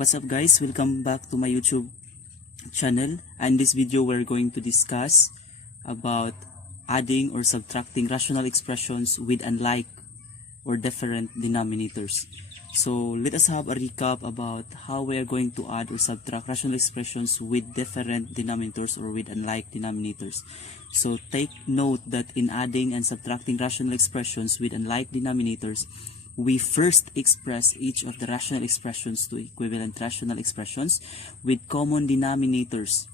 What's up guys, welcome back to my YouTube channel, and this video we're going to discuss about adding or subtracting rational expressions with unlike or different denominators. So let us have a recap about how we are going to add or subtract rational expressions with different denominators or with unlike denominators. So take note that in adding and subtracting rational expressions with unlike denominators, we first express each of the rational expressions to equivalent rational expressions with common denominators.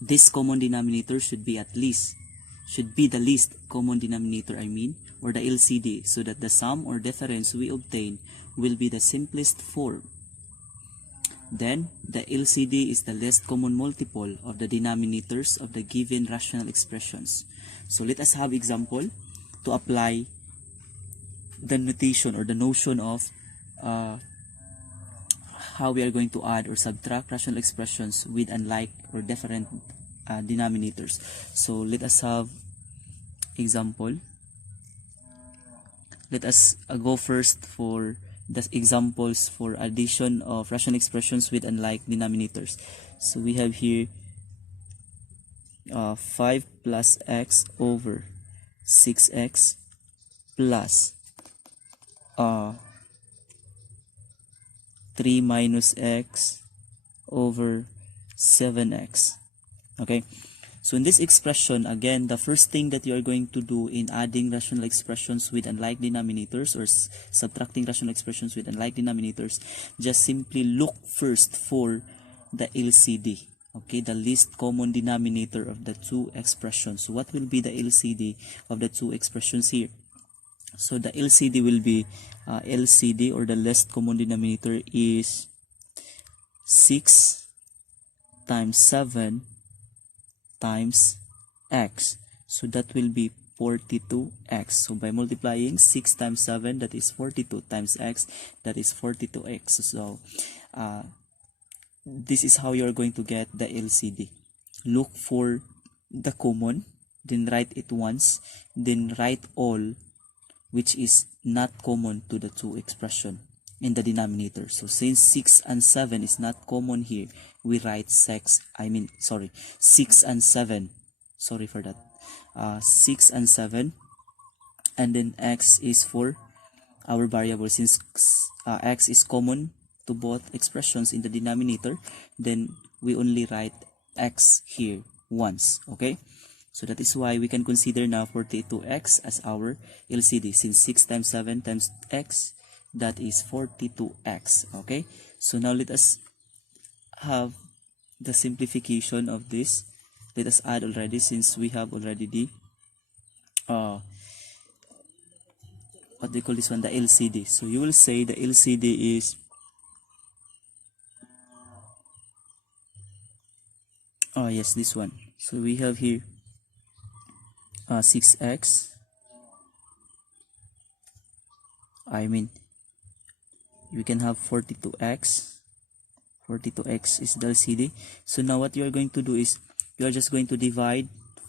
This common denominator should be the least common denominator, or the LCD, so that the sum or difference we obtain will be the simplest form. Then, the LCD is the least common multiple of the denominators of the given rational expressions. So let us have example to apply the notation or the notion of how we are going to add or subtract rational expressions with unlike or different denominators. So let us have example. Let us go first for the examples for addition of rational expressions with unlike denominators. So we have here 5 plus x over 6x plus 3 minus x over 7x. Okay, so in this expression, again, the first thing that you are going to do in adding rational expressions with unlike denominators or subtracting rational expressions with unlike denominators, just simply look first for the LCD. Okay, the least common denominator of the two expressions. So what will be the LCD of the two expressions here? So the LCD will be LCD, or the least common denominator, is 6 times 7 times x. So that will be 42x. So by multiplying 6 times 7, that is 42, times x, that is 42x. So this is how you are going to get the LCD. Look for the common, then write it once, then write all which is not common to the two expression in the denominator. So since 6 and 7 is not common here, we write 6 and 7. Sorry for that. 6 and 7, and then x is for our variable. Since x is common to both expressions in the denominator, then we only write x here once. Okay, so that is why we can consider now 42x as our LCD. Since 6 times 7 times x, that is 42x. Okay, so now let us have the simplification of this. Let us add already, since we have already the what do you call this one, the LCD. So you will say the LCD is yes, this one. So we have here 6x, you can have 42x. 42x is the LCD. So now what you are going to do is you are just going to divide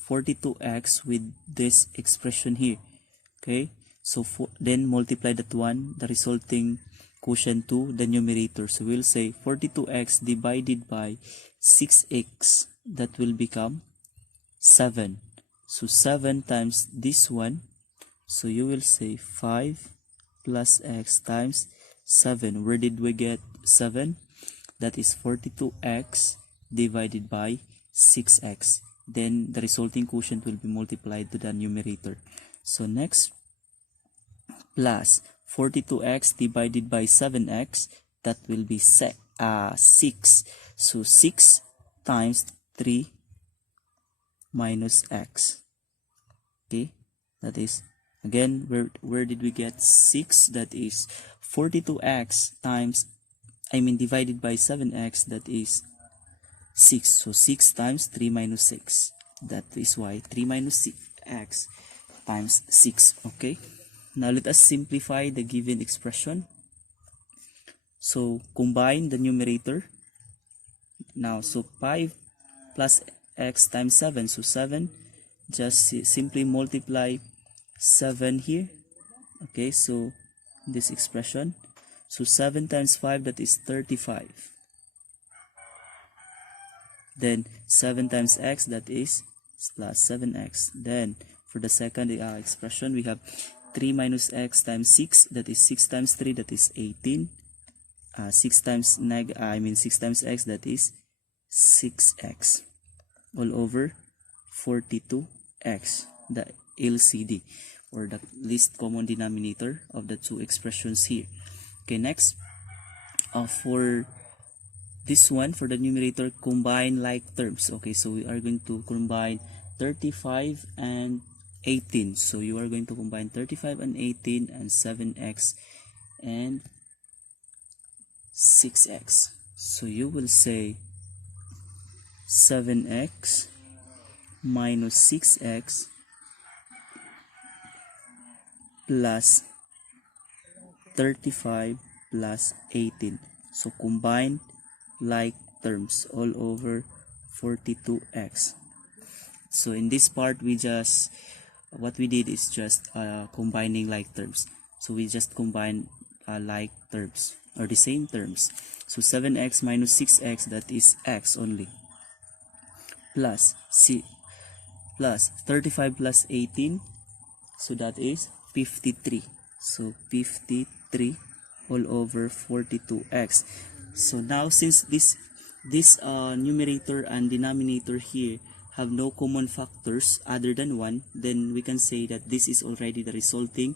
42x with this expression here. Okay, so then multiply that one, the resulting quotient, to the numerator. So we'll say 42x divided by 6x, that will become 7. So 7 times this one, so you will say 5 plus x times 7. Where did we get 7? That is 42x divided by 6x. Then the resulting quotient will be multiplied to the numerator. So next, plus 42x divided by 7x, that will be 6. So 6 times 3 minus x. Okay, that is, again, where did we get 6? That is 42x times, divided by 7x, that is 6. So 6 times 3 minus 6. That is why 3 minus x times 6. Okay, now let us simplify the given expression. So combine the numerator. Now, so 5 plus x times 7. So 7, just simply multiply 7 here. Okay, so this expression, So 7 times 5, that is 35. Then 7 times x, that is plus 7x. Then for the second expression, we have 3 minus x times 6, that is 6 times 3, that is 18. 6 times 6 times x, that is 6x, all over 42x, the LCD, or the least common denominator of the two expressions here. Okay, next, for this one, for the numerator, combine like terms. Okay, so we are going to combine 35 and 18. So you are going to combine 35 and 18 and 7x and 6x. So you will say 7x minus 6x plus 35 plus 18. So combine like terms all over 42x. So in this part, what we did is just combining like terms. So we just combine like terms, or the same terms. So 7x minus 6x, that is x only, plus 35 plus 18, so that is 53. So 53 all over 42x. So now, since this numerator and denominator here have no common factors other than 1, then we can say that this is already the resulting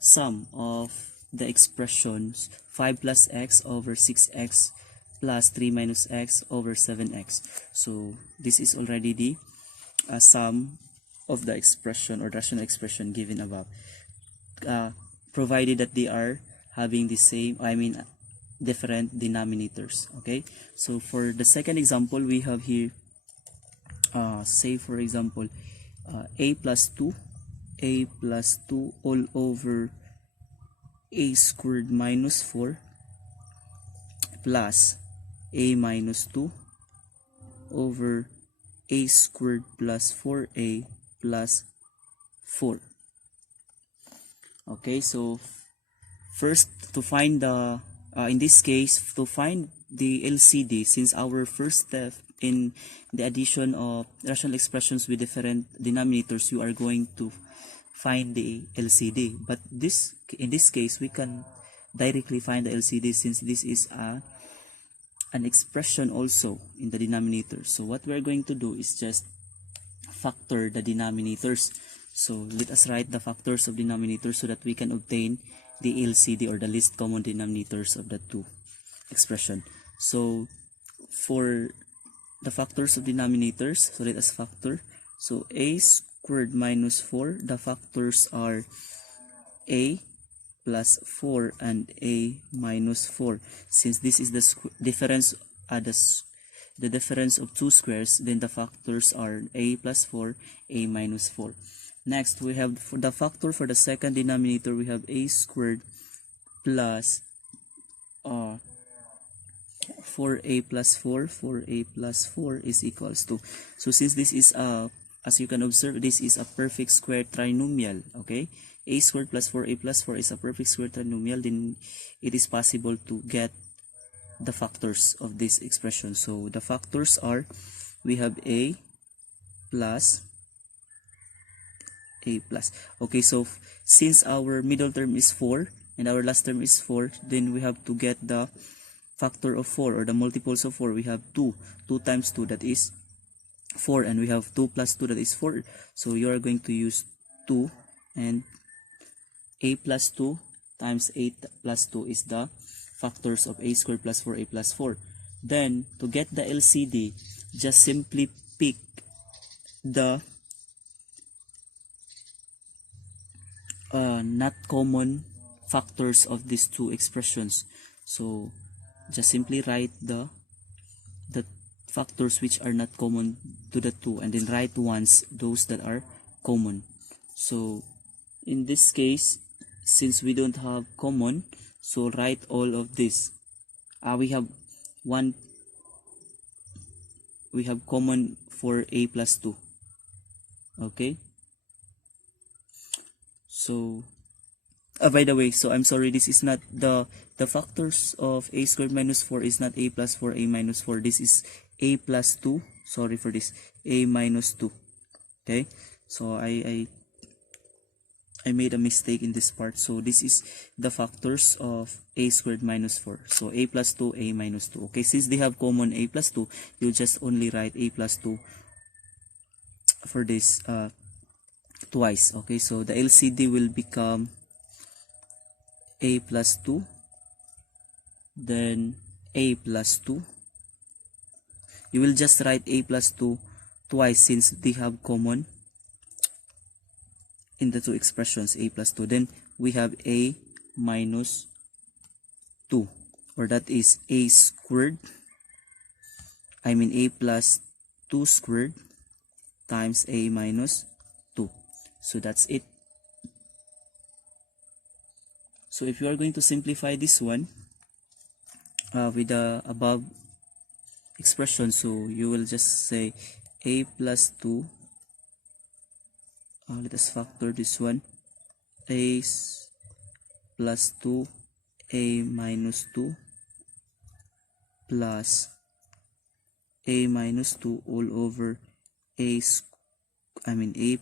sum of the expressions 5 plus x over 6x plus 3 minus x over 7x. So this is already the sum of the expression or rational expression given above, provided that they are having the same, different denominators. Okay, so for the second example, we have here, say for example, a plus 2 all over a squared minus 4 plus a minus 2 over a squared plus 4a plus 4. Okay, so first, to find the in this case, to find the LCD, since our first step in the addition of rational expressions with different denominators, you are going to find the LCD. But in this case, we can directly find the LCD, since this is an expression also in the denominator. So what we're going to do is just factor the denominators. So let us write the factors of denominators so that we can obtain the LCD, or the least common denominators of the two expression. So for the factors of denominators, so let us factor. So a squared minus 4, the factors are a plus 4 and a minus 4. Since this is the difference, the difference of two squares, then the factors are a plus 4, a minus 4. Next, we have for the factor for the second denominator, we have a squared plus 4a plus 4. 4a plus 4 is equals to, so since this is as you can observe, this is a perfect square trinomial. Okay, a squared plus 4a plus 4 is a perfect square trinomial. Then it is possible to get the factors of this expression. So the factors are, we have a plus. Okay, so since our middle term is 4 and our last term is 4, then we have to get the factor of 4, or the multiples of 4. We have 2 times 2, that is 4, and we have 2 plus 2, that is 4. So you are going to use 2, and a plus 2 times 8 plus 2 is the factors of a squared plus 4a plus 4. Then to get the LCD, just simply pick the not common factors of these two expressions. So just simply write the factors which are not common to the two, and then write once those that are common. So in this case, since we don't have common, so write all of this. We have common for a plus 2. Okay, so By the way, so I'm sorry, this is not the factors of a squared minus 4 is not a plus 4, a minus 4. This is a plus 2. Sorry for this. A minus 2. Okay? So I made a mistake in this part. So this is the factors of a squared minus 4. So a plus 2, a minus 2. Okay, since they have common a plus 2, you just only write a plus 2 for this twice. Okay, so the LCD will become a plus 2, then a plus 2. You will just write a plus 2 twice since they have common in the two expressions, a plus 2. Then we have a minus 2, or that is a squared, I mean a plus 2 squared times a minus 2. So that's it. So if you are going to simplify this one with the above expression, so you will just say a plus 2, let us factor this one, a plus 2, a minus 2 plus a minus 2 all over a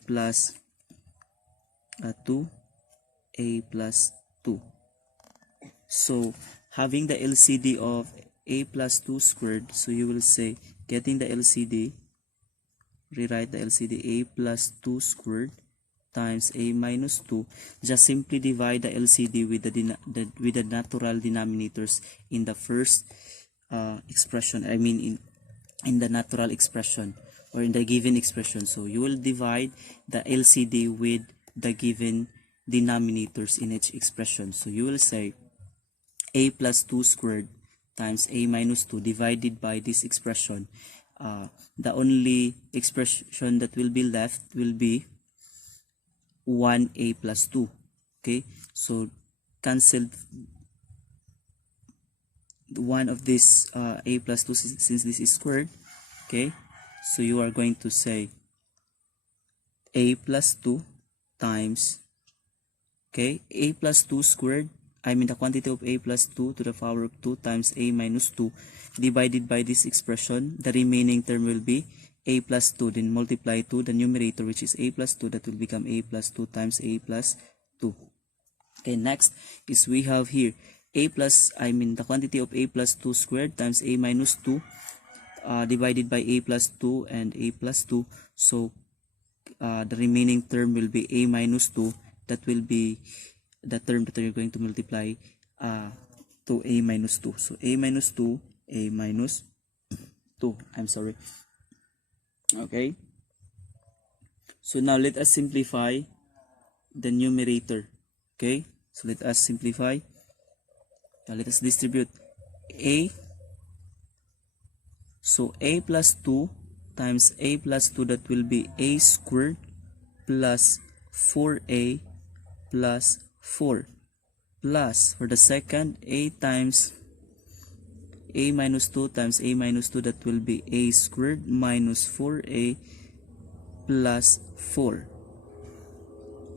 plus 2, a plus 2. So having the LCD of a plus 2 squared, so you will say, getting the LCD, rewrite the LCD, a plus 2 squared times a minus 2. Just simply divide the LCD with the natural denominators in the first expression, I mean in the natural expression or in the given expression. So you will divide the LCD with the given denominators in each expression. So you will say a plus 2 squared times a minus 2 divided by this expression. The only expression that will be left will be 1a plus 2. Okay, so cancel one of this a plus 2 since this is squared. Okay, so you are going to say a plus 2 times, okay, a plus 2 squared, I mean the quantity of a plus 2 to the power of 2 times a minus 2 divided by this expression. The remaining term will be a plus 2, then multiply to the numerator, which is a plus 2, that will become a plus 2 times a plus 2. Okay, next is we have here a plus, I mean the quantity of a plus 2 squared times a minus 2 divided by a plus 2 and a plus 2. So the remaining term will be a minus 2. That will be the term that you're going to multiply to a minus 2. So a minus 2, a minus 2. I'm sorry. Okay. So now let us simplify the numerator. Okay. So let us simplify. Let us distribute a. So a plus 2 times a plus 2, that will be a squared plus 4a plus 4 plus, for the second, a times a minus 2 times a minus 2, that will be a squared minus 4a plus 4.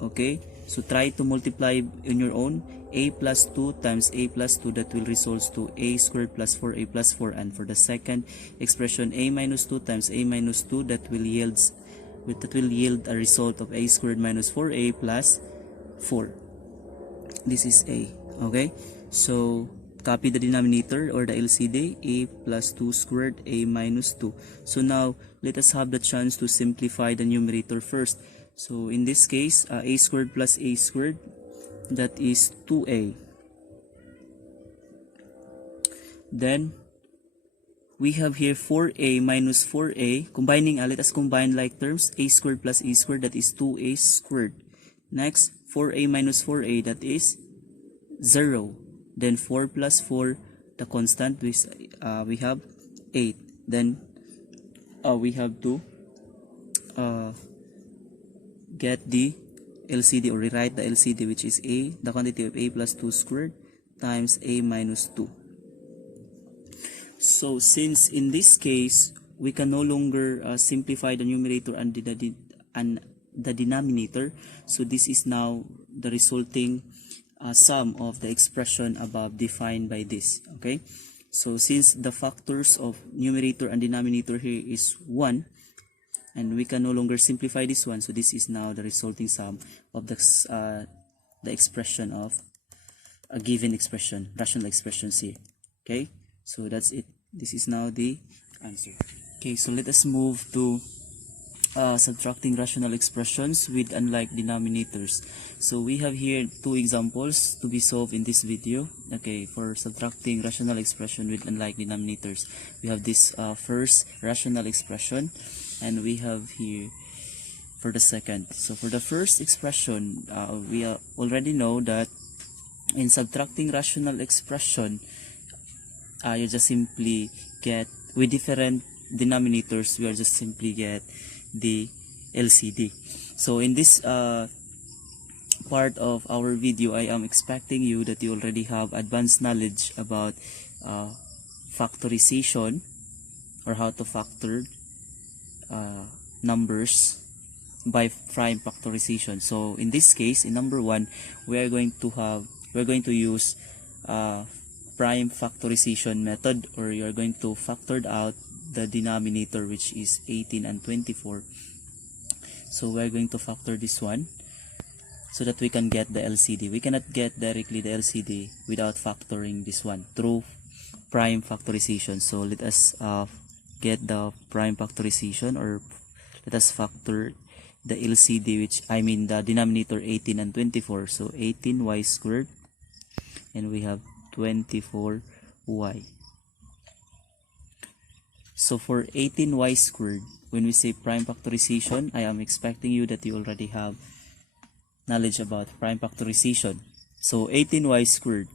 Okay, so try to multiply on your own. A plus 2 times a plus 2, that will result to a squared plus 4a plus 4. And for the second expression, a minus 2 times a minus 2, that will yield a result of a squared minus 4a plus 4. This is a. Okay, so copy the denominator or the LCD, a plus 2 squared, a minus 2. So now let us have the chance to simplify the numerator first. So in this case, a squared plus a squared, that is 2a. Then we have here 4a minus 4a. Combining, let us combine like terms. A squared plus a squared, that is 2a squared. Next, 4a minus 4a, that is 0. Then 4 plus 4, the constant, we have 8. Then we have to get the LCD or rewrite the LCD, which is a, the quantity of a plus 2 squared times a minus 2. So since in this case we can no longer simplify the numerator and the denominator, so this is now the resulting sum of the expression above defined by this. Okay, so since the factors of numerator and denominator here is 1, and we can no longer simplify this one, so this is now the resulting sum of the expression of a given expression, rational expressions here. Okay, so that's it. This is now the answer. Okay, so let us move to subtracting rational expressions with unlike denominators. So we have here two examples to be solved in this video. Okay, for subtracting rational expression with unlike denominators, we have this first rational expression, and we have here for the second. So for the first expression, we already know that in subtracting rational expression, you just simply get, with different denominators, we are just simply get the LCD. So in this part of our video, I am expecting you that you already have advanced knowledge about factorization, or how to factor numbers by prime factorization. So in this case, in number 1, we're going to use prime factorization method, or you're going to factor out the denominator, which is 18 and 24. So we're going to factor this one so that we can get the LCD. We cannot get directly the LCD without factoring this one through prime factorization. So let us get the prime factorization, or let us factor the LCD, which I mean the denominator 18 and 24. So 18y squared, and we have 24y. So for 18y squared, when we say prime factorization, I am expecting you that you already have knowledge about prime factorization. So 18y squared,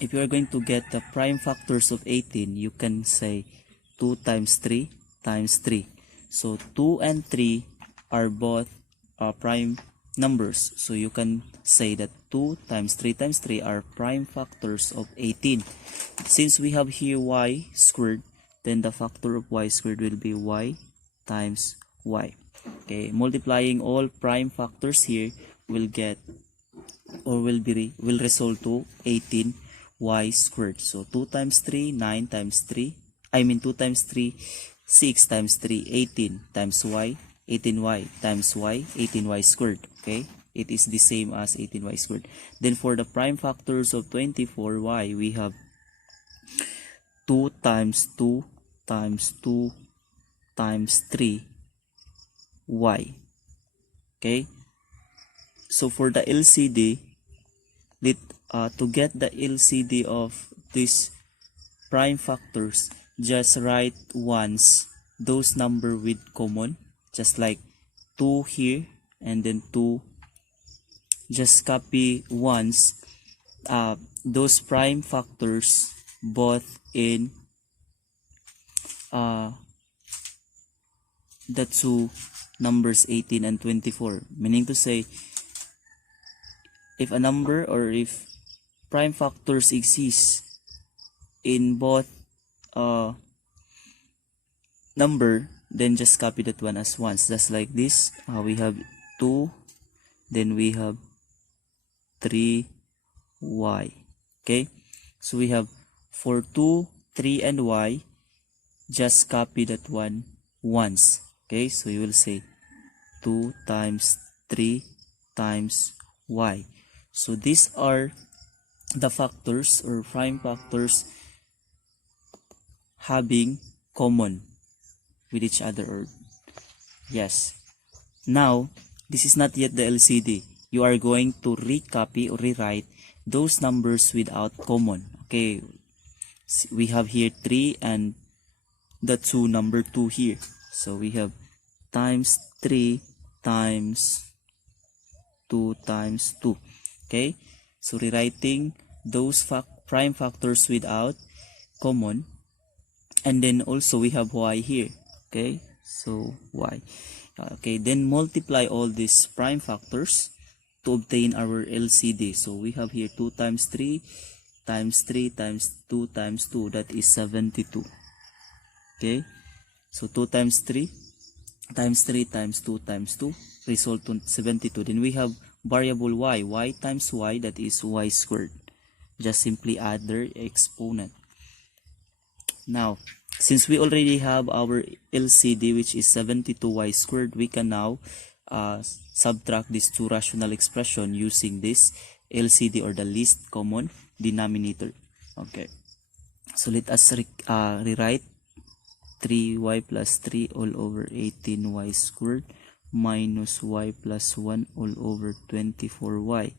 if you are going to get the prime factors of 18, you can say 2 times 3 times 3. So 2 and 3 are both prime numbers. So you can say that 2 times 3 times 3 are prime factors of 18. Since we have here y squared, then the factor of y squared will be y times y. Okay, multiplying all prime factors here will get, or will result to 18y squared. So 2 times 3, 9 times 3, 2 times 3, 6 times 3, 18 times y, 18y times y, 18y squared. Okay, it is the same as 18y squared. Then for the prime factors of 24y, we have 2 times 2 times 2 times 3y. Okay, so for the LCD, to get the LCD of these prime factors, just write once those number with common, just like 2 here and then 2. Just copy once those prime factors both in the two numbers 18 and 24, meaning to say, if a number, or if prime factors exist in both number, then just copy that one as once, just like this. We have 2, then we have 3y. Okay, so we have for 2, 3 and y, just copy that one once. Okay, so you will say 2 times 3 times y. So these are the factors, or prime factors, having common with each other. Or yes, now this is not yet the LCD. You are going to recopy or rewrite those numbers without common. Okay, we have here 3 and the number 2 here. So we have times 3 times 2 times 2. Okay, so rewriting those prime factors without common. And then also we have y here. Okay, so y. Okay, then multiply all these prime factors to obtain our LCD. So we have here 2 times 3 times 3 times 2 times 2, that is 72. Okay, so 2 times 3 times 3 times 2 times 2 result to 72. Then we have variable y times y, that is y squared. Just simply add their exponent. Now, since we already have our LCD, which is 72y squared, we can now subtract these two rational expression using this LCD, or the least common denominator. Okay, so let us rewrite 3y plus 3 all over 18y squared minus y plus 1 all over 24y.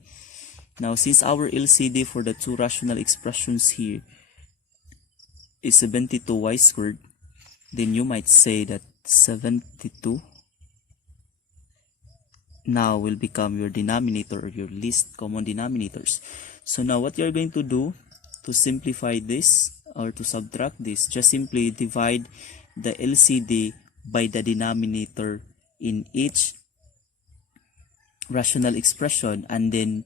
Now, since our LCD for the two rational expressions here is 72y squared, then you might say that 72 now will become your denominator, or your least common denominators. So now what you're going to do to simplify this, or to subtract this, just simply divide the LCD by the denominator in each rational expression, and then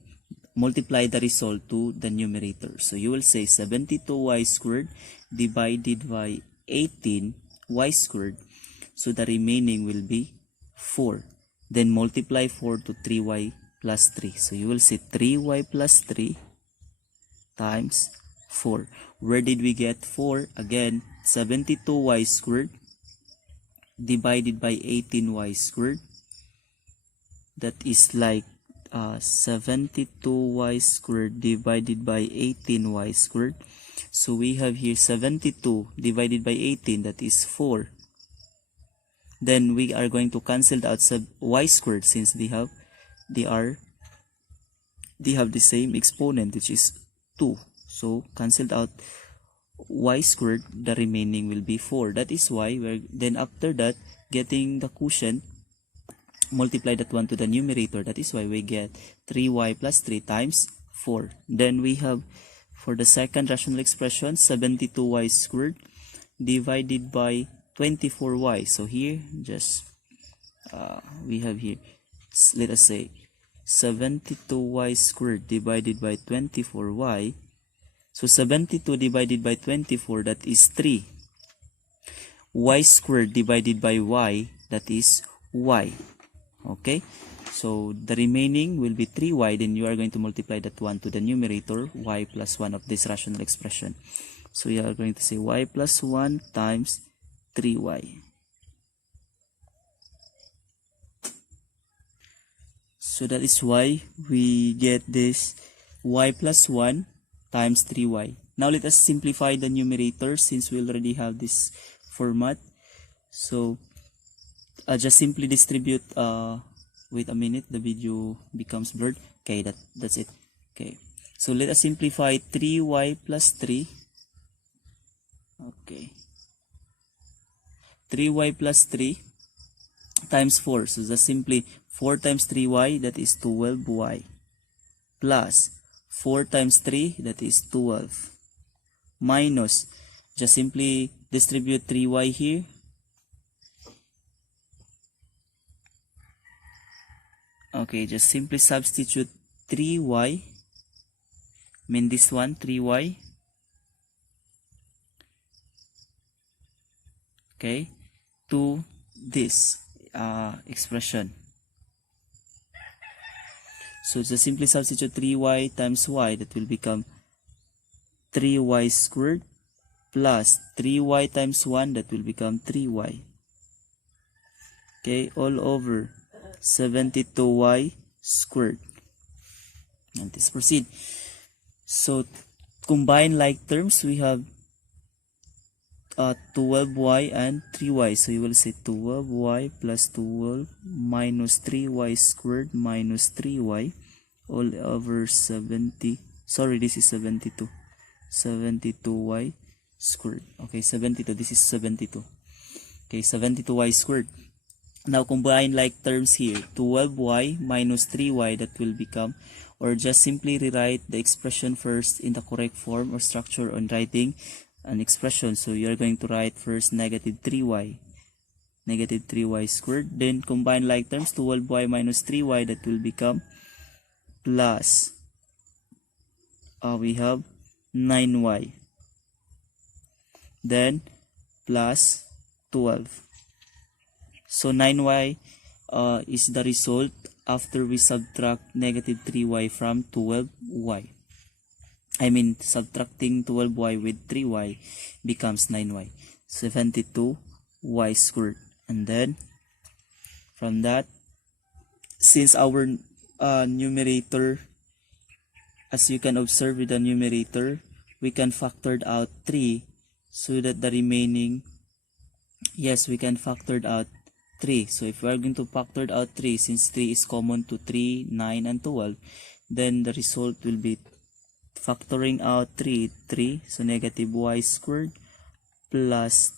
multiply the result to the numerator. So you will say 72y squared divided by 18y squared. So the remaining will be 4. Then multiply 4 to 3y plus 3. So you will say 3y plus 3 times 4. Where did we get 4? Again, 72y squared divided by 18y squared. That is like 72y squared divided by 18y squared. So we have here 72 divided by 18, that is 4. Then we are going to cancel out y squared, since they have the same exponent, which is 2. So cancelled out y squared, the remaining will be 4. That is why then after that, getting the quotient, multiply that one to the numerator. That is why we get 3y plus 3 times 4. Then we have, for the second rational expression, 72y squared divided by 24y. So here, just we have here, let us say 72y squared divided by 24y. So 72 divided by 24, that is 3. Y squared divided by y, that is y. Okay, so the remaining will be 3y. Then you are going to multiply that one to the numerator, y plus 1 of this rational expression. So you are going to say y plus 1 times 3y. So that is why we get this y plus 1 times 3y. Now let us simplify the numerator, since we already have this format. So just simply distribute, wait a minute, the video becomes blurred. Okay, that's it. Okay, so let us simplify 3y plus 3. Okay, 3y plus 3 times 4. So just simply 4 times 3y, that is 12y, plus 4 times 3, that is 12, minus, just simply distribute 3y here. Okay, just simply substitute 3y, mean this one, 3y, okay, to this expression. So just simply substitute 3y times y, that will become 3y squared, plus 3y times 1, that will become 3y. Okay, all over 72y squared. And let's proceed. So combine like terms, we have 12y and 3y. So you will say 12y plus 12 minus 3y squared minus 3y all over 70. Sorry, this is 72. 72y squared. Okay, 72. This is 72. Okay, 72y squared. Now combine like terms here. 12y minus 3y, that will become, or just simply rewrite the expression first in the correct form or structure on writing an expression. So you are going to write first negative 3y squared. Then combine like terms, 12y minus 3y, that will become plus, we have 9y. Then plus 12. So 9y is the result after we subtract negative 3y from 12y. I mean, subtracting 12y with 3y becomes 9y. 72y squared. And then, from that, since our numerator, as you can observe with the numerator, we can factor out 3 so that the remaining, yes, we can factor out 3. So if we are going to factor out 3, since 3 is common to 3, 9, and 12, then the result will be factoring out 3, so negative y squared plus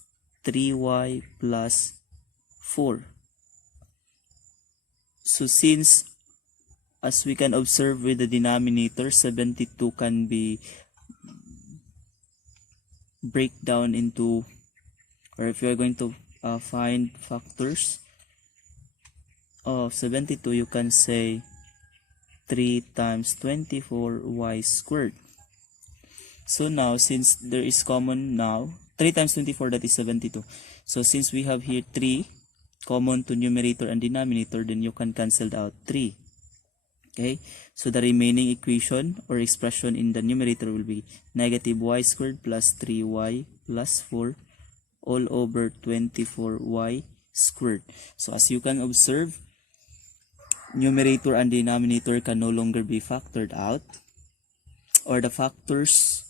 3y plus 4. So since, as we can observe with the denominator, 72 can be break down into, or if you are going to find factors of 72, you can say 3 times 24y squared. So now, since there is common now, 3 times 24, that is 72. So since we have here 3 common to numerator and denominator, then you can cancel out 3. Okay, so the remaining equation or expression in the numerator will be negative y squared plus 3y plus 4 all over 24y squared. So as you can observe, numerator and denominator can no longer be factored out, or the factors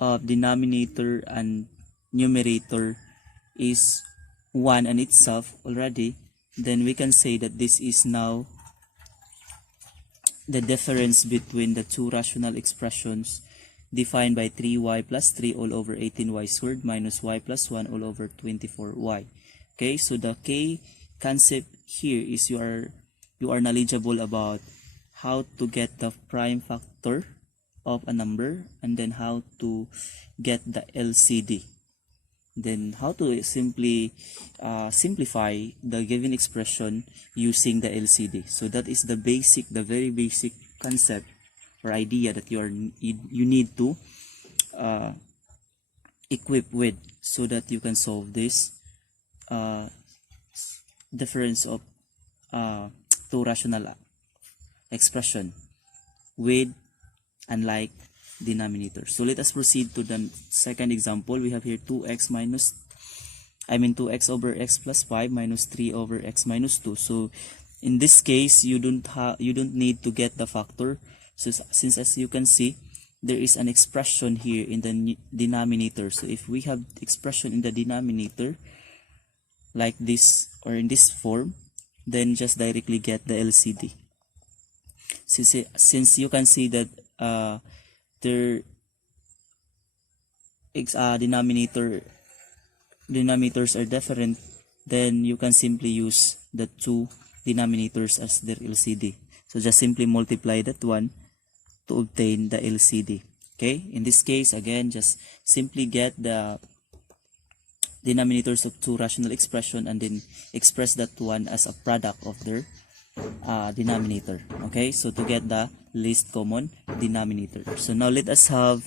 of denominator and numerator is 1 and itself already. Then we can say that this is now the difference between the two rational expressions defined by 3y plus 3 all over 18y squared minus y plus 1 all over 24y. Okay, so the key concept here is you are knowledgeable about how to get the prime factor of a number, and then how to get the LCD, then how to simply simplify the given expression using the LCD. So that is the very basic concept or idea that you need to equip with, so that you can solve this difference of two rational expression with unlike denominators. So let us proceed to the second example. We have here 2x over x plus 5 minus 3 over x minus 2. So in this case, you don't need to get the factor. So since, as you can see, there is an expression here in the denominator. So if we have expression in the denominator like this or in this form, then just directly get the LCD. Since you can see that their denominators are different, then you can simply use the two denominators as their LCD. So just simply multiply that one to obtain the LCD. Okay, in this case, again, just simply get the denominators of two rational expression and then express that one as a product of their denominator. Okay, so to get the least common denominator. So now let us have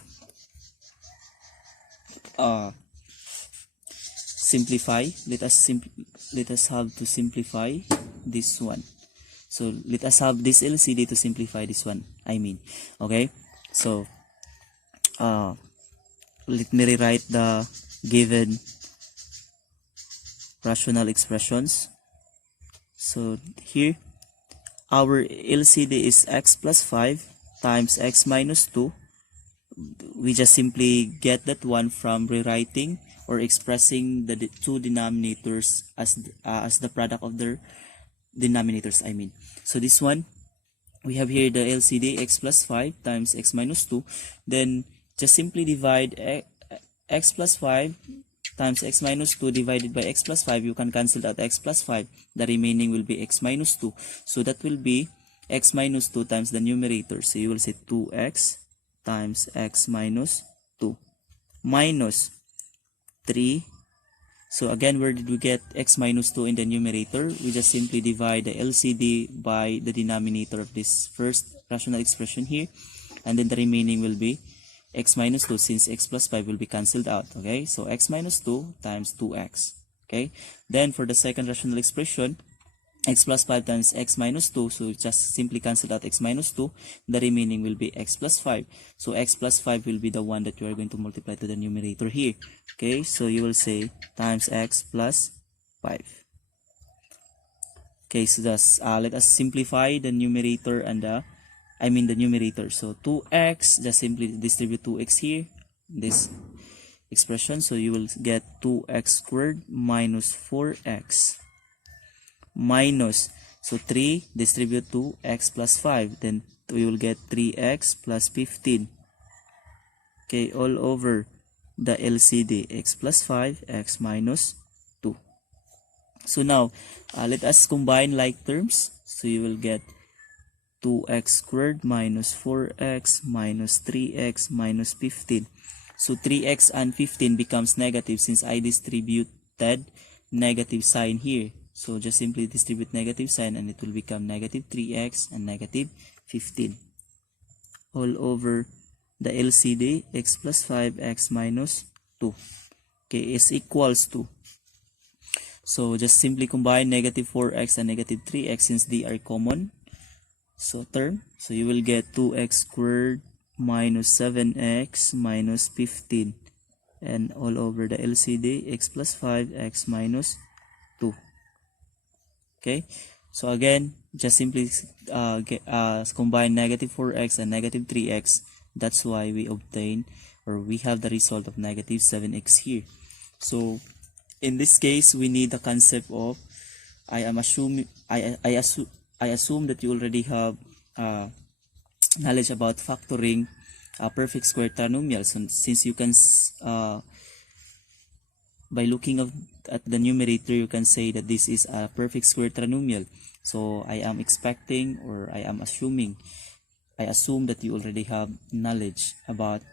simplify. Let us have to simplify this one. So let us have this LCD to simplify this one. Okay. So let me rewrite the given rational expressions. So here, our LCD is x plus 5 times x minus 2. We just simply get that one from rewriting or expressing the two denominators as the product of their denominators. So this one, we have here the LCD x plus 5 times x minus 2. Then just simply divide x plus 5 times x minus 2 divided by x plus 5. You can cancel out x plus 5. The remaining will be x minus 2. So that will be x minus 2 times the numerator. So you will say 2x times x minus 2 minus 3. So again, where did we get x minus 2 in the numerator? We just simply divide the LCD by the denominator of this first rational expression here. And then the remaining will be x minus 2, since x plus 5 will be cancelled out. Okay, so x minus 2 times 2x. Okay, then for the second rational expression, x plus 5 times x minus 2, so just simply cancel out x minus 2, the remaining will be x plus 5. So x plus 5 will be the one that you are going to multiply to the numerator here. Okay, so you will say times x plus 5. Okay, so thus let us simplify the numerator and the numerator. So 2x, just simply distribute 2x here, this expression, so you will get 2x squared minus 4x minus, so 3 distribute to x plus 5, then we will get 3x plus 15. Okay, all over the LCD, x plus 5, x minus 2. So now let us combine like terms, so you will get 2x squared minus 4x minus 3x minus 15. So 3x and 15 becomes negative since I distributed negative sign here. So just simply distribute negative sign and it will become negative 3x and negative 15. All over the LCD, x plus 5, x minus 2. Okay, is equals to. So just simply combine negative 4x and negative 3x since they are common. So term, so you will get 2x squared minus 7x minus 15. And all over the LCD, x plus 5, x minus 2. Okay, so again, just simply combine negative 4x and negative 3x. That's why we obtain, or we have the result of negative 7x here. So in this case, we need the concept of, I assume that you already have knowledge about factoring perfect square trinomials. And since you can by looking at the numerator, you can say that this is a perfect square trinomial. So I am expecting, or I assume that you already have knowledge about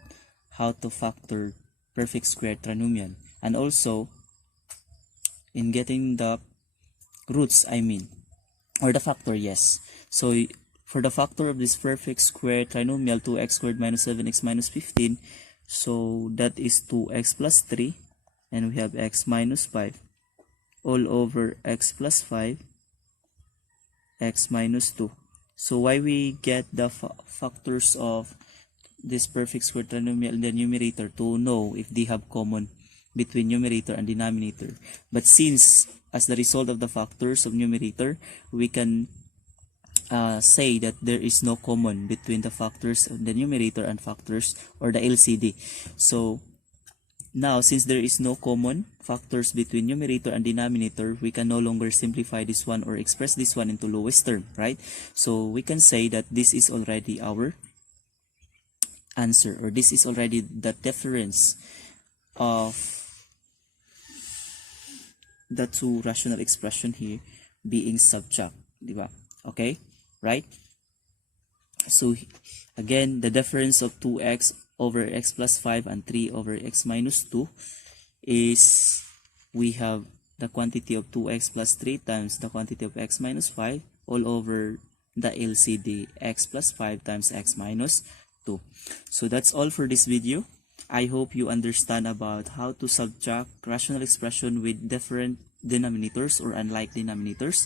how to factor perfect square trinomial, and also in getting the roots, or the factor, yes. So for the factor of this perfect square trinomial, 2x squared minus 7x minus 15, so that is 2x plus 3, and we have x minus 5, all over x plus 5, x minus 2. So why we get the factors of this perfect square trinomial in the numerator? To know if they have common between numerator and denominator. But since as the result of the factors of numerator, we can say that there is no common between the factors of the numerator and factors, or the LCD. So now, since there is no common factors between numerator and denominator, we can no longer simplify this one or express this one into lowest term, right? So we can say that this is already our answer, or this is already the difference of the two rational expression here being subtract, diba? Okay, right? So again, the difference of 2x over x plus 5 and 3 over x minus 2 is, we have the quantity of 2x plus 3 times the quantity of x minus 5 all over the LCD, x plus 5 times x minus 2. So that's all for this video. I hope you understand about how to subtract rational expression with different denominators or unlike denominators.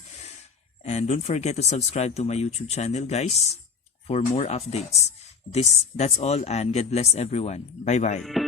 And don't forget to subscribe to my YouTube channel, guys, for more updates. That's all, and God bless everyone. Bye bye.